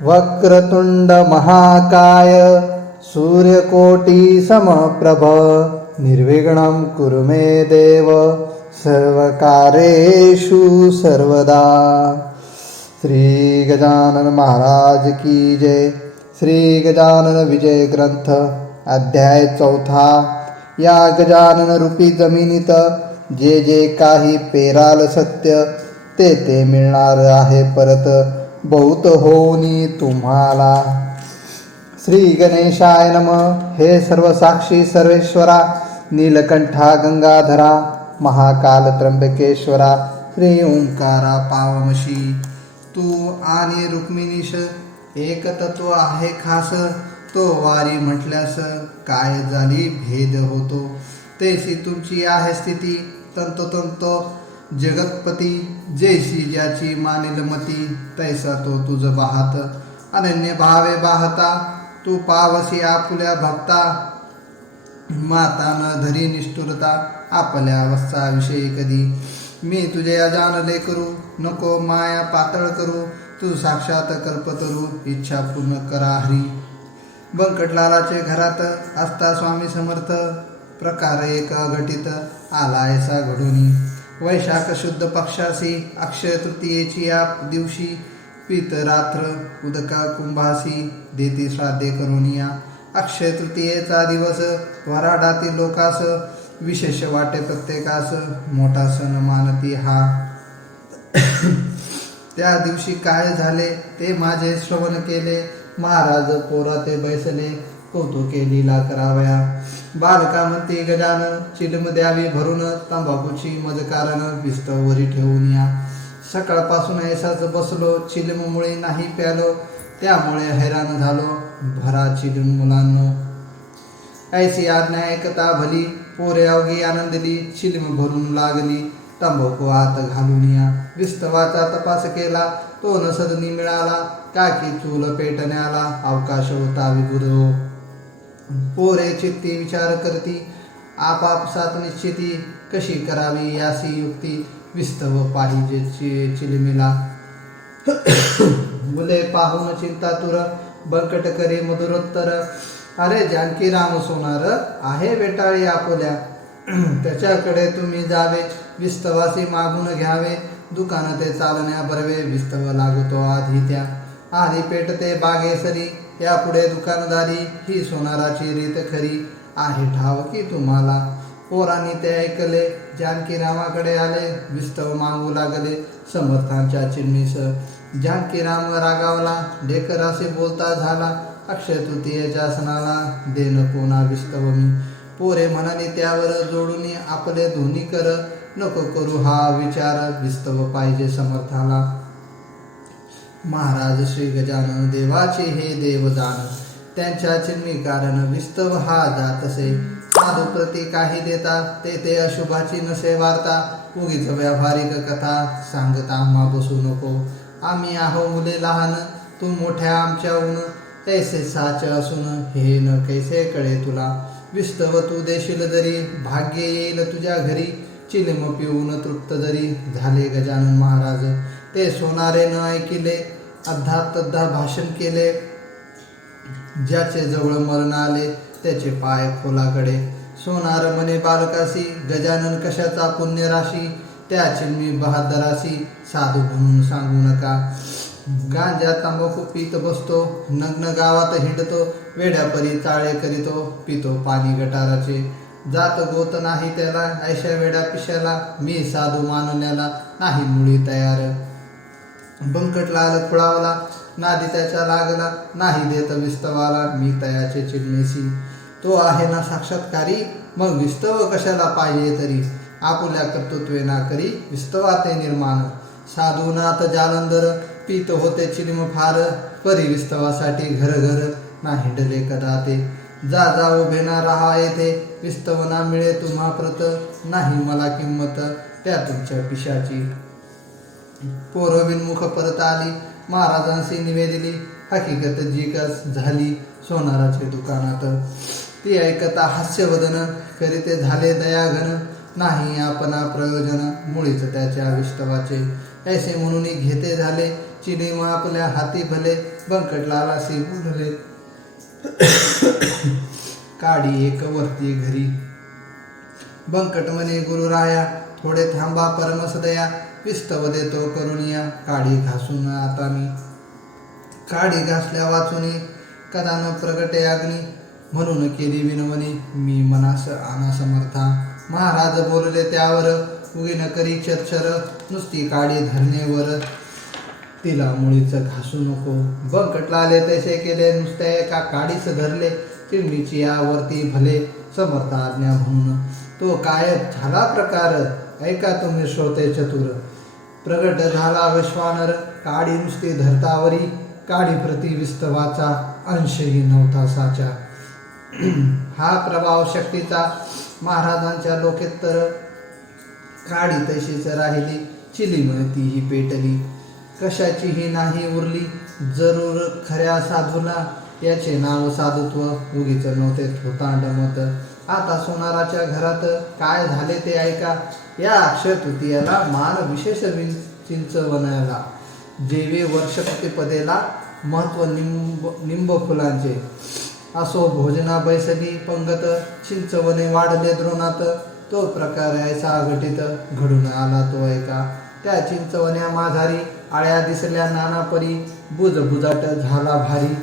वक्रतुंड महाकाय सूर्यकोटी समप्रभ निर्विघ्नं कुरु मे देव सर्वकार्येषु सर्वदा। श्री गजानन महाराज की जय। श्री गजानन विजय ग्रंथ अध्याय 4। या गजानन रूपी जमिनीत जे जे काही पेराल सत्य ते ते मिळणार आहे परत बहुत होनी तुम्हाला। श्री गणेशाय नमः। हे सर्व साक्षी सर्वेश्वरा नीलकंठा गंगाधरा महाकाल त्र्यंबकेश्वरा श्री ओंकारा पावमशी। तू आणि रुक्मिणीश एक तत्व आहे खास, तो वारी म्हटल्यास काय झाली भेद होतो। तैसी तुमची आहे स्थिती तंतोतंत जगतपती, जैसी ज्याची मानिल मती तैसा तो तुझ पाहत। अनन्य भावे पाहता तू पावसी आपुल्या भक्ता, माता न धरी निष्ठुरता आपल्या वत्साविषयी कधी। मी तुझे अजानले करू नको माया पातळ करू, तू साक्षात कल्पतरू इच्छा पूर्ण करा हरी। बंकटलालाचे घरात असता स्वामी समर्थ, प्रकार एक अघटित आला ऐसा घडूनी। वैशाख शुद्ध पक्षासी अक्षय तृतीयेची या दिवशी, पीत रात्र उदका कुंभासी देती श्राद्धे करुनिया। अक्षय तृतीयेचा दिवस वराडातील लोकास, विशेष वाटे प्रत्येकास मोठा सण मानती हा। त्या दिवशी काय झाले ते माझे श्रवण केले, महाराज पोराते बैसले कौतुके लीला कराव्या। बालका म्हणते गजानन चिलम द्यावी भरून, तंबाखूची मज कारण विस्तवरी ठेवून या। सकाळपासून ऐसाच बसलो चिलममुळे नाही प्यालो, त्यामुळे हैराण झालो भरा चिलम मुलांनो। ऐसी आज्ञा ऐकता भली पोरे अवघी आनंदली, चिलम भरून लागली तंबाखू आत घालून या। विस्तवाचा तपास केला तो नसदनी मिळाला, काकी चूल पेटण्याला अवकाश होता विबुधो। पोरे चित्ती विचार करती आपापसात निश्चिती, कशी करावी यासी युक्ती विस्तव पाहिजे चिलमीला। मुले पाहून चिंतातुर बंकट करे मधुरोत्तर, अरे जानकी राम सोनार आहे बेटाळी आपुल्या, त्याच्याकडे तुम्ही जावे विस्तवासी मागून घ्यावे। दुकान ते चालण्या बरवे विस्तव लागतो आधी त्या, आधी पेटते बागेसरी यापुढे दुकानदारी, ही सोनाराची रीत खरी आहे ठाव की तुम्हाला। पोरांनी ते ऐकले जानकी रामाकडे आले, विस्तव मागू लागले समर्थांच्या चिन्नीस। जानकी राम रागावला ढेकराशी बोलता झाला, अक्षय तृतीयेच्या सणाला देन कोणा विस्तव मी। पोरे म्हणाले त्यावर जोडून आपले धोनी कर, नको करू हा विचार विस्तव पाहिजे समर्थाला। महाराज श्री गजानन देवाचे हे देव जाण, त्यांच्या चिन्मी कारण विस्तव हा जातसे। साधू प्रती काही देता ते ते अशुभाची नसे वार्ता, उगीच व्यावहारिक कथा सांगता आम्हा बसू नको। आम्ही आहो मुले लहान तू मोठ्या आमच्याहून, ऐसे साच असून हे न कैसे कळे तुला। विस्तव तू देशील जरी भाग्य येईल तुझ्या घरी, चिलिम पिऊन तृप्त जरी झाले गजानन महाराज। ते सोनारे न ऐकिले अद्धा तद्धा भाषण केले, ज्याचे जवळ मरण आले त्याचे पाय खोलाकडे। सोनार म्हणे बालकासी गजानन कशाचा पुण्य राशी, त्या चिन्मी बहादरासी साधू म्हणून सांगू नका। गांजा तंबाखू पीत बसतो नग्न गावात हिंडतो, वेड्यापरी चाळे करीतो पितो पाणी गटाराचे। जात गोत नाही त्याला ऐशा वेड्या पिशाला, मी साधू मानण्याला नाही मुळी तयार। बंकटलाल खुळावला नादी त्याच्या लागला, नाही देत विस्तवाला मी तयाचे चिन्मेसी। तो आहे ना साक्षात्कारी मग विस्तव कशाला पाहिजे तरी, आपुल्या कर्तृत्वे ना करी विस्तवाते निर्माण। साधूनाथ जालंधर पीत होते चिलिम फार, परी विस्तवासाठी घर घर ना हिंडले कदा ते। जा जा उभे ना राहा येथे विस्तव ना मिळे तुम्हा प्रत, नाही मला किंमत त्या तुमच्या पिशाची। पोरं बिनमुख परत आली महाराजांशी निवेदिली, हकीकत जी कस झाली सोनाराच्या दुकानात। ती ऐकता हास्यवदन करीते झाले दयाघन, नाही आपणा प्रयोजन मुळीच त्याच्या विस्तवाचे। ऐसे म्हणून घेते झाले, चिडी मग आपल्या हाती भले, बंकटलालासी बोलले काडी एक वरती घरी. बंकट म्हणे गुरुराया, थोडे थांबा परमसदया, विस्तव देतो करुणिया, काडी घासून आता मी. काडी घासल्या वाचुनी, कदा न प्रगटे अग्नी, म्हणून केली विनवणी, मी मनास आना समर्था. महाराज बोलले त्यावर, उगी न करी चर्चर, नुसती काडी धरणेवर, तिला मुळीच घासू नको. बंकटलाले तसे केले, नुसत्या एका काडीस धरले, चिमणीची यावरती भले, समर्थ आज्ञा म्हणून. तो काय झाला प्रकार, ऐका तुम्ही श्रोते चतुर. प्रगट झाला वैश्वानर, काडी नुसती धरतावरी, काडी प्रति विस्तवाचा, अंशही नव्हता साचा. हा प्रभाव शक्तीचा महाराजांच्या लोकेत्तर, काडी तशीच राहिली, चिलीम तीही पेटली, कशाचीही नाही उरली, जरूर खऱ्या साधूला, याचे नाव साधुत्व, उगीच नव्हते थोतांड मत. आता सोनाराच्या घरात काय झाले ते ऐका, या अक्षय तृतीयाला मान विशेष चिंचवण्याला, जेवे वर्षपतीपदेला महत्व निंब फुलांचे. असो भोजना बैसली पंगत, चिंचवणे वाढले द्रोणात, तो प्रकार ऐसा घटित, घडून आला तो ऐका. त्या चिंचवण्या माझारी, आळ्या दिसल्या नाना परी, बुजबुजाट झाला भारी,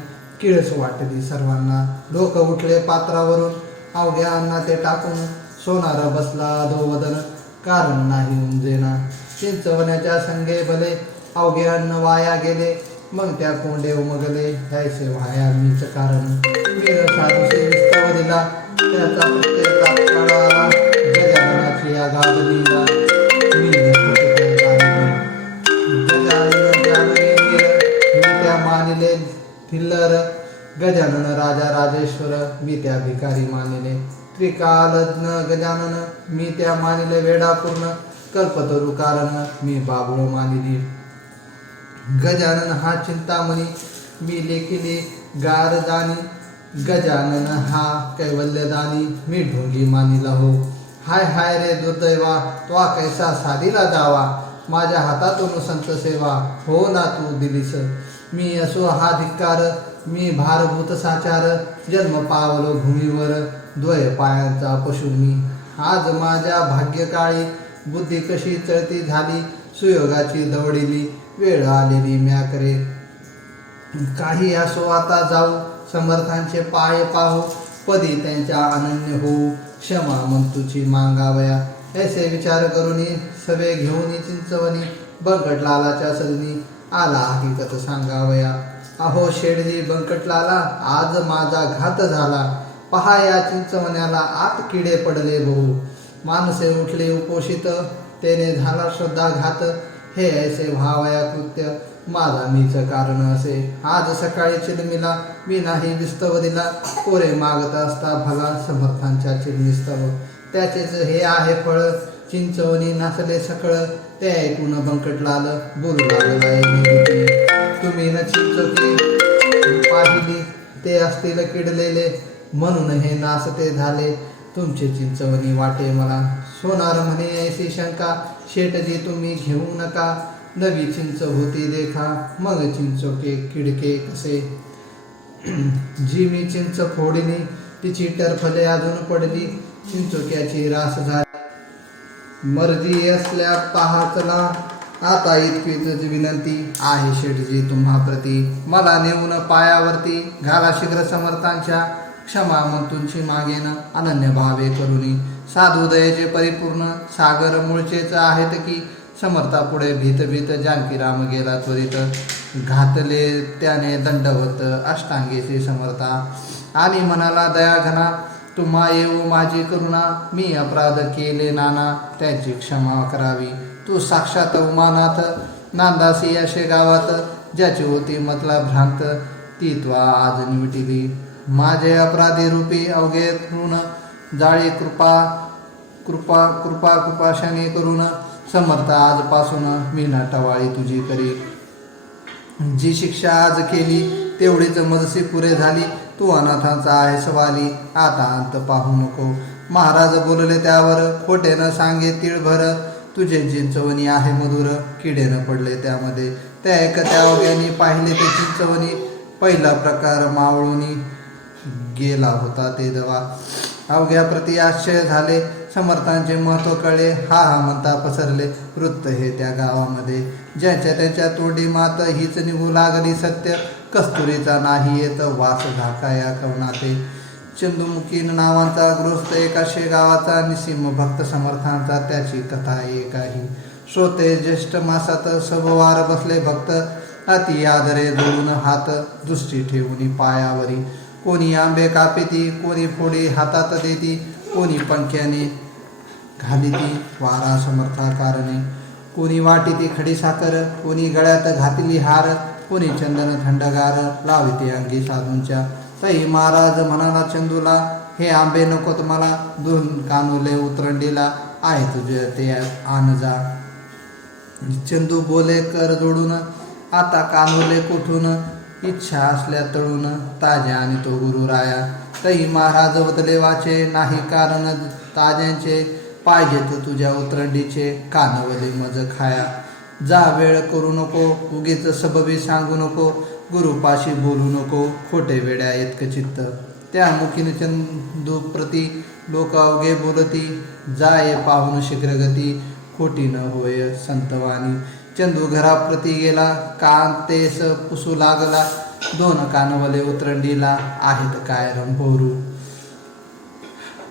किळस वाटली सर्वांना. लोक उठले पात्रावरून, अवघ्या अन्ना ते टाकून, सोनार बसला अधोवदन, कारण नाही उमजेना. चिंचवण्याच्या संगे भले, अवघे अन्न वाया गेले, मग त्या कोंडे उमगले, ऐसे व्हाया मीच कारण. वीर साधूसे विस्तव दिला, त्याचा प्रत्येक तात्काळाला, गजाननाची आगाध लीला, मी त्या मानिले थिल्लर, गजानन राजा राजेश्वर, मी त्या भिकारी मानिले. त्रिकालज्ञ गजानन, मी त्या मानिले वेडा पूर्ण, कल्पतरू कारण, मी बाबुळ मानिली. गजानन हा चिंतामणी, मी लेखिले गार जाणी, गजानन हा कैवल्यदानी, मी ढोंगी मानिला हो. हाय हाय रे दुर्दैवा, तो कैसा साधीला जावा, माझ्या हातातून संत सेवा, हो ना तू दिलीस. मी असो हा धिक्कार, मी भारभूत साचार, जन्म पावलो भूमीवर, द्वय पायांचा पशु मी. आज माझ्या भाग्यकाळी, बुद्धी कशी चळती झाली, सुयोगाची दवडिली, वेळ आलेली म्याकरे. काही असो आता जाऊ, समर्थांचे पाय पाहू, पदी त्यांच्या अनन्य होऊ, क्षमा मंतूची मागावया. ऐसे विचार करूनी, सवे घेऊन चिंचवणी, बंकटलालाच्या सदनी, आला हकीकत सांगावया. अहो शेडजी बंकटलाला, आज माझा घात झाला, पहा या चिंचवण्याला, आत किडे पडले बहु. माणसे उठले उपोषित, तेने झाला श्रद्धाघात, हे ऐसे व्हावया कृत्य, माझा मीच कारण असे. आज सकाळी चिलमिला, मी नाही विस्तव दिला, कोरे मागत असता भला, समर्थांच्या चिलमिस्तव. त्याचेच हे आहे फळ, चिंचवणी नाचले सकळ, ते ऐकून बंकटलाल बोलू लागला. तुम्ही न चिंचोकी पाहिली, ते असतील किडलेले, म्हणून हे नाचते झाले, तुमचे चिंचवणी वाटे मला. सोनार म्हणे ऐसी शंका, शेटजी तुम्ही घेऊ नका, नवी चिंच होती देखा, मग चिंचोके किडके कसे. जी मी चिंच फोडली, तिची टरफले अजून पडली, चिंचोक्याची रास झाली, मर्जी असल्या पहा चला, आता इतकीच विनंती आहे शेठजी तुम्हा प्रती, मला नेऊन पायावरती, घाला शीघ्र समर्थांच्या, क्षमा मंतूंची मागेन, अनन्य भावे करुनी. साधू दयेचे परिपूर्ण, सागर मूळचेच आहेत की, समर्थापुढे भीत भीत जानकीराम गेला त्वरित. घातले त्याने दंडवत, अष्टांगेचे समर्था, आणि म्हणाला दया घना, तुम्हा येऊ माझी करुणा, मी अपराध केले नाना, त्याची क्षमा करावी. तू साक्षात उमानाथ, नांदासी असे गावात, ज्याची होती मतला भ्रांत, ती त्वा आज निवटिली. माझे अपराधी रूपी अवघे ऋण, जाळी कृपा कृपा कृपा कृपाशाने करून, समर्थ आजपासून मी ना टवाळी तुझी करी. जी शिक्षा आज केली, तेवढीच मजसी पुरे झाली, तू अनाथांचा आहे सवाली, आता अंत पाहू नको. महाराज बोलले त्यावर, खोटे न सांगे तिळभर, तुझे चिंचवणी आहे मधुर, किडे न पडले त्यामध्ये. त्या एकट्या अवघ्यानी पाहिले ते चिंचवणी, पहिला प्रकार मावळूनी गेला होता ते दवा. अवघ्या प्रति आश्चर्य झाले, समर्थांचे महत्व कळले, हा हा म्हणता पसरले वृत्त हे त्या गावामध्ये. ज्याच्या त्याच्या तोंडी मात हीच निघू लागली सत्य, कस्तुरीचा नाही येत वास झाकाया कवनाते. चंदुमुखी नावांचा गृहस्थ एका शेगावाचा, निसीम भक्त समर्थांचा त्याची कथा एकाही. श्रोते ज्येष्ठ मासात सभवार बसले भक्त, अति आदरे जोडून हात दृष्टी ठेवून पायावरी. कोणी आंबे कापिती, कोणी फोडी हातात देती, कोणी पंख्याने घालिती वारा समर्थाकारणे. कोणी वाटिती खडी साखर, कोणी गळ्यात घातली हार, कोणी चंदन थंडगार लाविते अंगी साधूंच्या. तई महाराज म्हणाला चंदूला, हे आंबे नकोत मला, दोन कानुले उतरंडीला, आहे तुझे ते आण जा. चंदू बोले कर जोडून, आता कानुले कुठून, इच्छा असल्या तळून, ताज्या आणि तो गुरु राया. तई महाराज बदले वाचे, नाही कारण ताज्यांचे, पाहिजेत तुझ्या उतरंडीचे, कानवले मज खाया. जा वेळ करू नको, उगीच सबबी सांगू नको, गुरुपाशी बोलू नको, खोटे वेड्या इतकं चित्त. त्या मुखीन चंदू प्रती लोक अवघे बोलती, जाये पाहून शीघ्रगती, खोटी न होय संतवाणी. चंदू घराप्रती गेला, कान तेस पुसू लागला, दोन कानवले उतरंडीला, आहेत काय रंभोरू.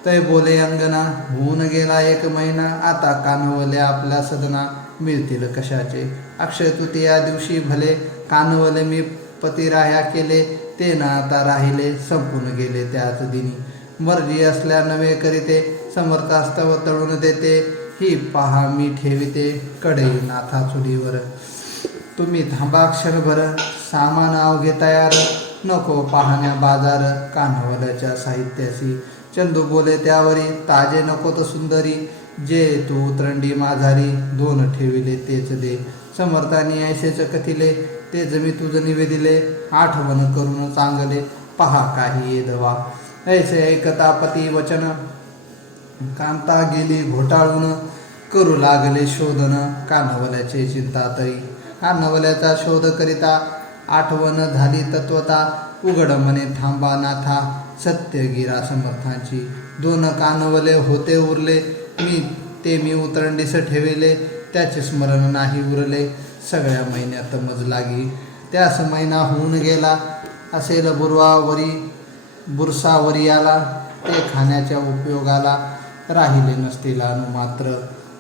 तै बोले अंगना, होऊन गेला 1 महिना, आता कानवले आपल्या सदना, मिळतील कशाचे. अक्षय तृतीया दिवशी भले, कानवले मी पतिराह्या केले, ते ना आता राहिले, संपून गेले त्याच दिनी. मर्जी असल्या नवे करीते, समर्थास्तव तळून देते, ही पहा मी ठेविते, कडई नाथा चुलीवर. तुम्ही थांबा क्षणभर, सामान अवघे तयार, नको पाहण्या बाजार, कानवल्याच्या साहित्यासी. चंदू बोले त्यावरी, ताजे नकोत सुंदरी, जे तू उतरंडी माझारी, दोन ठेविले तेच दे. समर्थांनी ऐसेच कथिले, तेच मी तुझ निवेदिले, आठवण करून चांगले, पहा काही ये दवा. ऐसे ऐकता पती वचन, कांता गेली घोटाळून, करू लागले शोधन, कानवल्याचे चिंता तरी. कानवल्याचा शोध करिता, आठवण झाली तत्वता, उघड मने थांबा नाथा, सत्य गिरा समर्थांची. 2 कानवले होते उरले, मी उतरंडीस ठेविले, त्याचे स्मरण नाही उरले, सगळ्या महिन्यात मज लागी. त्यास महिना होऊन गेला, असेल बुरसावरी आला, ते खाण्याच्या उपयोगाला, राहिले नसतील अनुमात्र.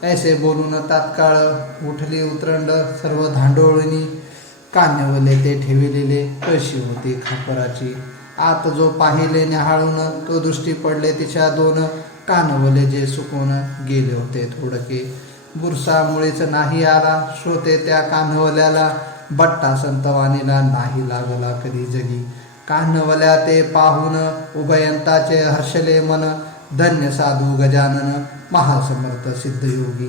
ऐसे बोलून तात्काळ उठली उतरंड सर्व धांडोळणी, कानवले ते ठेविलेले, कशी होती खापराची. आत जो पाहिले न्याहाळून, तो दृष्टी पडले तिच्या 2 कानवले, जे सुकून गेले होते थोडके. बुरसा मुळीच नाही आला, श्रोते त्या कानवल्याला, बट्टा संतवाणीला नाही लागला कधी जगी. कानवल्या ते पाहून उभयंताचे हर्षले मन, धन्य साधू गजानन महासमर्थ सिद्धयोगी.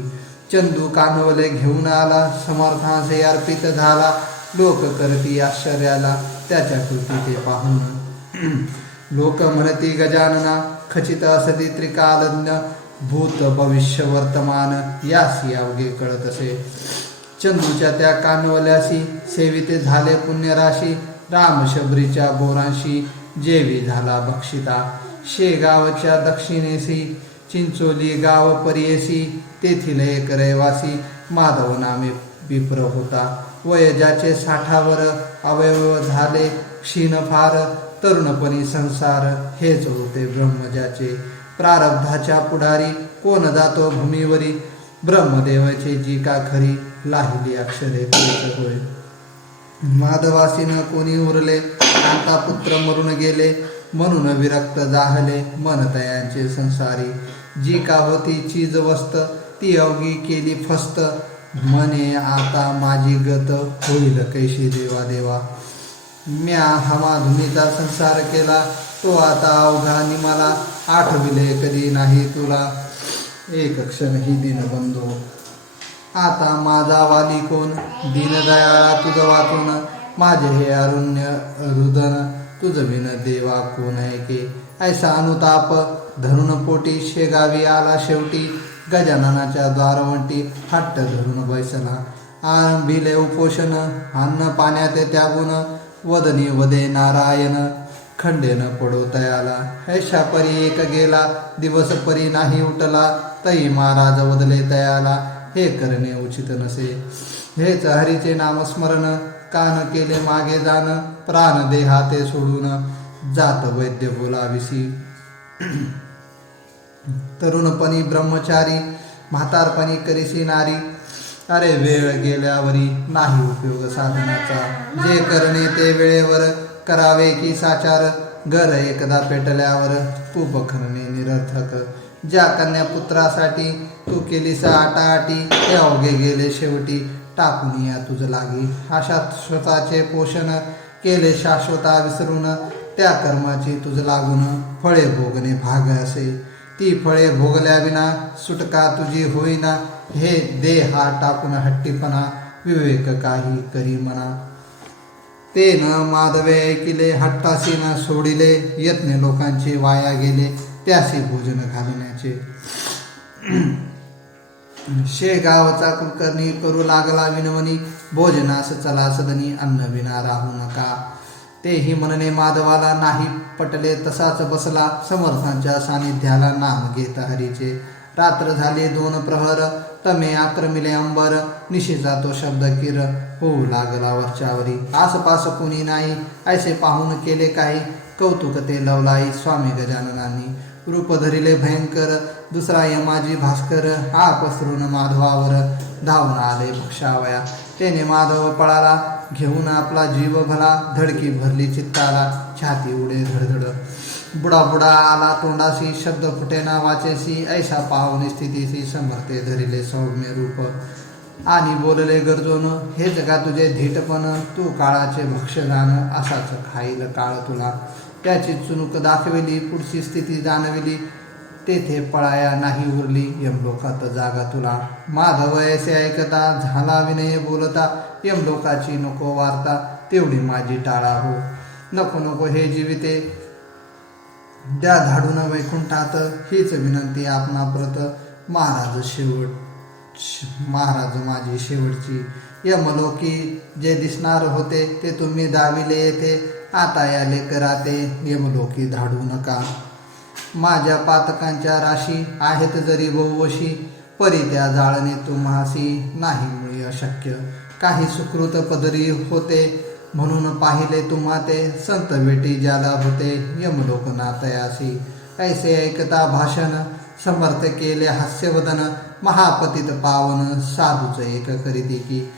चंदू कानवले घेऊन आला, समर्थांचे अर्पित झाला, लोक करती आश्चर्याला, त्याच्या कृती ते पाहून. लोक म्हणती गजानना, खचित असती त्रिकालज्ञ, भूत भविष्य वर्तमान, यासी अवघे कळत असे. चंदूच्या त्या कानवल्यासी, सेविते झाले पुण्यराशी, राम शबरीच्या बोरांशी, जेवी झाला भक्षिता. शेगावच्या दक्षिणेसी, चिंचोली गाव परियेसी, तेथील एक रहिवासी, माधव नामे विप्र होता. वय ज्याचे 60वर, अवयव झाले क्षीण फार, तरुणपणी संसार, हेच होते ब्रह्म ज्याचे. प्रारब्धाच्या पुढारी, कोण जातो भूमीवरी, ब्रह्मदेवाचे जी का खरी, लाहिली अक्षरे तेच होय. माधवासीन कोणी उरले, कांता पुत्र मरून गेले, म्हणून विरक्त जाहले, मन तयांचे संसारी. जी का होती चीज वस्त, ती अवघी केली फस्त, म्हणे आता माझी गत, होईल कैशी देवा देवा. म्या हवा धुनीचा संसार केला, तो आता अवघा निमाला, आठविले कधी नाही तुला, एक क्षण ही दीनबंधू. आता माझा वाली कोण, दीनदयाळा तुझ वाचून, माझे हे अरुण्य रुदन, तुझ विन देवा कोण ऐके. ऐसा अनुताप धरून पोटी, शेगावी आला शेवटी, गजाननाच्या द्वारवंटी हट्ट धरून बैसला. आरंभिले उपोषण, अन्न पाण्यात त्यागून, वदनी वदे नारायण, खंडेन पडो तयाला. ऐशा परी एक गेला, दिवस परी नाही उठला, तई महाराज वदले तयाला. हे करणे उचित नसे, हेच हरीचे नामस्मरण, कान केले मागे जाण, प्राण देहाते सोडून, जात वैद्य बोलाविसी. तरुणपणी ब्रह्मचारी, म्हातारपणी करीसी नारी, अरे वेळ गेल्यावरी नाही उपयोग साधनाचा. जे करणे ते वेळेवर करावे की साचार, घर एकदा पेटल्यावर तूप खणणे निरर्थक. ज्या कन्या पुत्रासाठी तू केलीस आटाआटी, ते अवघे गेले शेवटी, टाकून या तुझ लागी. अशा स्वतःचे पोषण केले शाश्वता विसरून, त्या कर्माची तुझ लागून, फळे भोगणे भाग असे. ती फळे भोगल्या विना सुटका तुझी होईना. हे देहा टाकून हट्टीपणा, विवेक काही करी म्हणा. ते न माधवे ऐकिले, हट्टासी न सोडिले, यत्ने लोकांचे वाया गेले, त्यासी भोजन घालण्याचे. शेगावचा कुलकर्णी करू लागला विनवणी, भोजनास चला सदनी, अन्न विना राहू नका. तेही म्हणणे माधवाला नाही पटले, तसाच बसला समर्थांच्या सानिध्याला, नाम घेत हरीचे. रात्र झाली 2 प्रहर, तमे आक्रमिले अंबर, निशीचा तो शब्द किर होऊ लागला वरच्यावरी. आसपास कुणी नाही, ऐसे पाहून केले काही, कौतुक ते लवलाई स्वामी गजाननांनी. रूप धरिले भयंकर, दुसरा यमाजी भास्कर, हा पसरून माधवावर, धावून आले भक्षावया. त्याने माधव पळाला, घेऊन आपला जीव भला, धडकी भरली चित्ताला, छाती उडे धडधड. बुडा बुडा आला तोंडासी, शब्द फुटेना वाचेसी, ऐसा पाहुन स्थितीसी, समर्थे धरिले सौम्य रूप. आणि बोलले गरजून, हे जगा तुझे धीटपण, तू काळाचे भक्षदान, असाच खाईल काळ तुला. त्याची चुणूक दाखविली, पुढची स्थिती जाणविली, तेथे पळाया नाही उरली, यमलोकात जागा तुला. माधव ऐसे ऐकता, झाला विनय बोलता, यमलोकाची नको वार्ता, तेवढी माझी टाळा हो. नको नको हे जीविते, द्या धाडून वैकुंठात, हीच विनंती आपणा परत. महाराज माझी शेवटची. यमलोकी जे दिसणार होते, ते तुम्ही दाविले येथे, आता या लेकराते, यमलोकी धाडू नका. माझ्या पातकांच्या राशी आहेत जरी बहुवशी, परी त्या जाळणे तुम्हासी, नाही मुळी अशक्य. काही सुकृत पदरी होते, म्हणून पाहिले तुम्हा ते, संत भेटी ज्याला होते, यमलोक नातयासी. ऐसे ऐकता भाषण, समर्थ केले हास्यवदन, महापतित पावन, साधूच एक करीती की.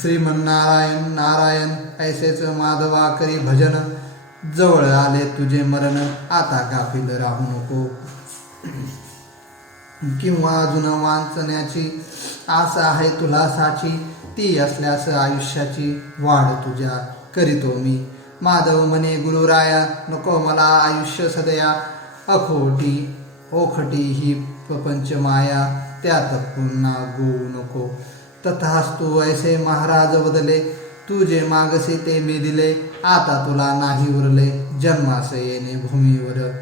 श्रीमन्नारायण नारायण, ऐसेच माधवा करी भजन, जवळ आले तुझे मरण, आता गाफील राहू नको. किंवा अजून वांचण्याची आस आहे तुला साची, ती असल्यास आयुष्याची वाढ तुझ्या करीतो मी. माधव म्हणे गुरुराया, नको मला आयुष्य सदया, अखोटी ओखटी ही प्रपंच माया, त्यात पुन्हा गोवू नको. तथास्तु ऐसे महाराज वदले, तू जे मागसे ते मी दिले, आता तुला नाही उरले, जन्मास येणे भूमीवर.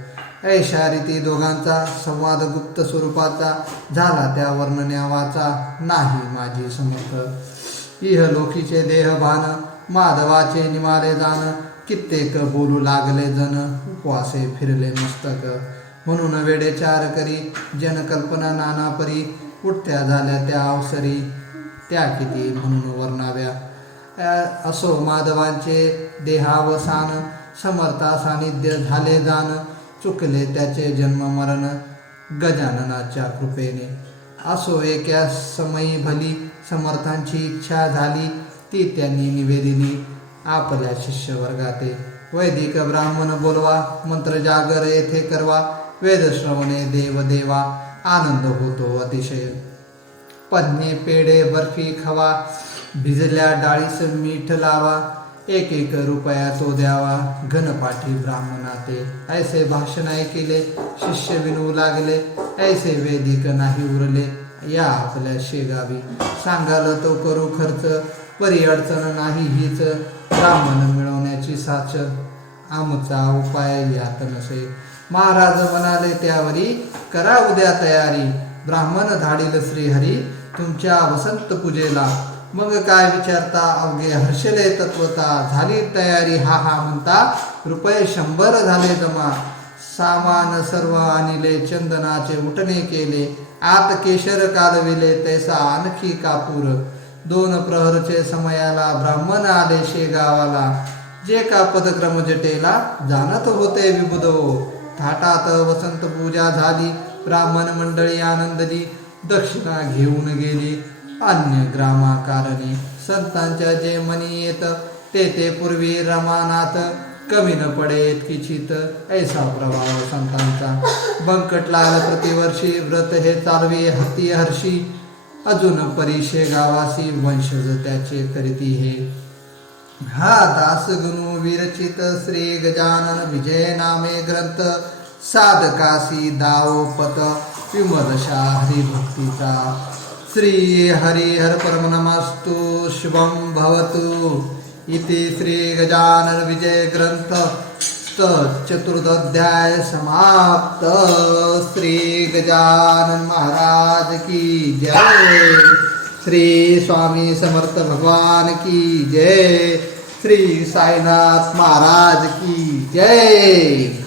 ऐशा रीती दोघांचा संवाद गुप्त स्वरूपाचा, झाला त्या वर्णन्यावाचा, नाही माझी समर्थ. इह लोकीचे देहभान, माधवाचे निमाले जाण, कित्येक बोलू लागले जन, उपवासे फिरले मस्तक. म्हणून वेडेचार करी, जनकल्पना नाना परी, उठत्या झाल्या त्या अवसरी, त्या किती म्हणून वर्णाव्या. असो माधवांचे देहावसान, समर्था सानिध्य झाले जाण, चुकले त्याचे जन्म मरण, गजाननाच्या कृपेने. असो एका समयी भली, समर्थांची इच्छा झाली, ती त्यांनी निवेदिली आपल्या शिष्यवर्गाते. वैदिक ब्राह्मण बोलवा, मंत्र जागर येथे करवा, वेदश्रवणे देवदेवा, आनंद होतो अतिशय. पन्हे पेढे बर्फी खवा, भिजल्या डाळीस मीठ लावा, 1 रुपया तो द्यावा, घनपाठी ब्राह्मणाते. ऐसे भाषण ऐकिले, शिष्य विनू लागले, ऐसे वेदिक नाही उरले, या आपल्या शेगावी. सांगाल तो करू खर्च, परी अडचण नाही हीच, ब्राह्मण मिळवण्याची साच, आमचा उपाय यात नसे. महाराज म्हणाले त्यावरी, करा उद्या तयारी, ब्राह्मण धाडील श्रीहरी तुमच्या वसंत पूजेला. मग काय विचारता अवघे हर्षले तत्वता. झाली तयारी हा हा म्हणता रुपये 100 झाले जमा. सामान सर्व आणिले चंदनाचे उठणे केले. आत केशर कालविले तैसा आणखी कापूर. 2 प्रहरचे समयाला ब्राह्मण आले शेगावाला. जे का पदक्रम जटेला जाणत होते विबुधो. थाटात वसंत पूजा झाली. ब्राह्मण मंडळी आनंदली. दक्षिणा घेऊन गेली अन्य ग्रामाकारणी. संतांच्या जे मनी येत ते पूर्वी रमानात. कमी न पडेत किचित ऐसा प्रभाव संतांचा. बंकटलाल प्रतिवर्षी व्रत हे चालवे हती हर्षी. अजून परिशे गावासी वंशज त्याचे करीती हे. हा दास गुणू विरचित श्री गजानन विजय नामे ग्रंथ. साधकासी दावोपत विमलशा हरिभक्तीचा. श्री हरिहर परमनमस्तु शुभम भवतु. इति श्री गजानन विजय ग्रंथ चतुर्थोध्याय समाप्त. श्री गजानन महाराज की जय. श्री स्वामी समर्थ भगवान की जय. श्री साईनाथ महाराज की जय.